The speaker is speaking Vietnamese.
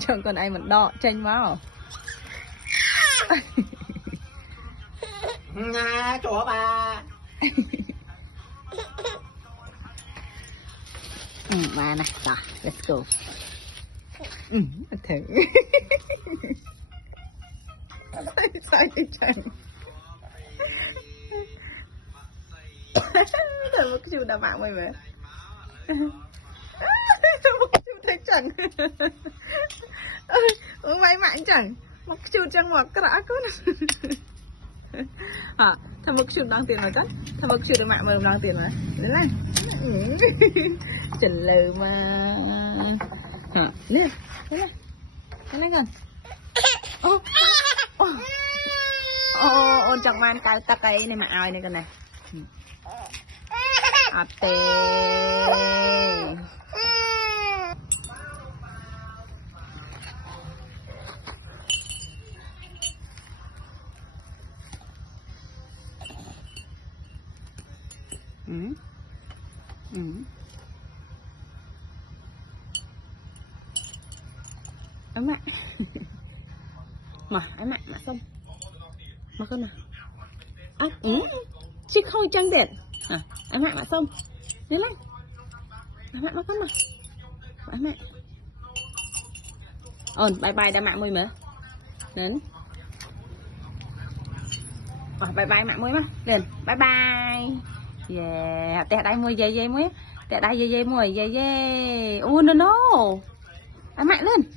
Cho con ai mình đọ tranh máu. Nga chỗ bà. Mà này, rồi, let's go. Thử. Sao cái chẳng. Thử một chú đã mạng mày mà. Một chú thấy chẳng. Mày mạng chẳng. Một chú chẳng một cái rõ con. Thằng một chú đang tiền rồi chắc. Thằng một chú được mạng mày đang tiền rồi. Đến này. Chỉnh lừ mà. Nè. Thế này. Thế này con. Ô chẳng man cái ta cây này mà ai này con này. Tê. Em ạ. Mà em ạ mà xong. Mà con nào. Chứ không trăng đẹp. Em ạ mà xong. Đến lên. Em ạ mà con nào. Em ạ. Bye bye đã mạng môi mà. Đến. Bye bye mạng môi mà. Đến. Bye bye. Yeah. Tè đây môi dây môi. Tè đây dây môi dây. No. Em ạ lên.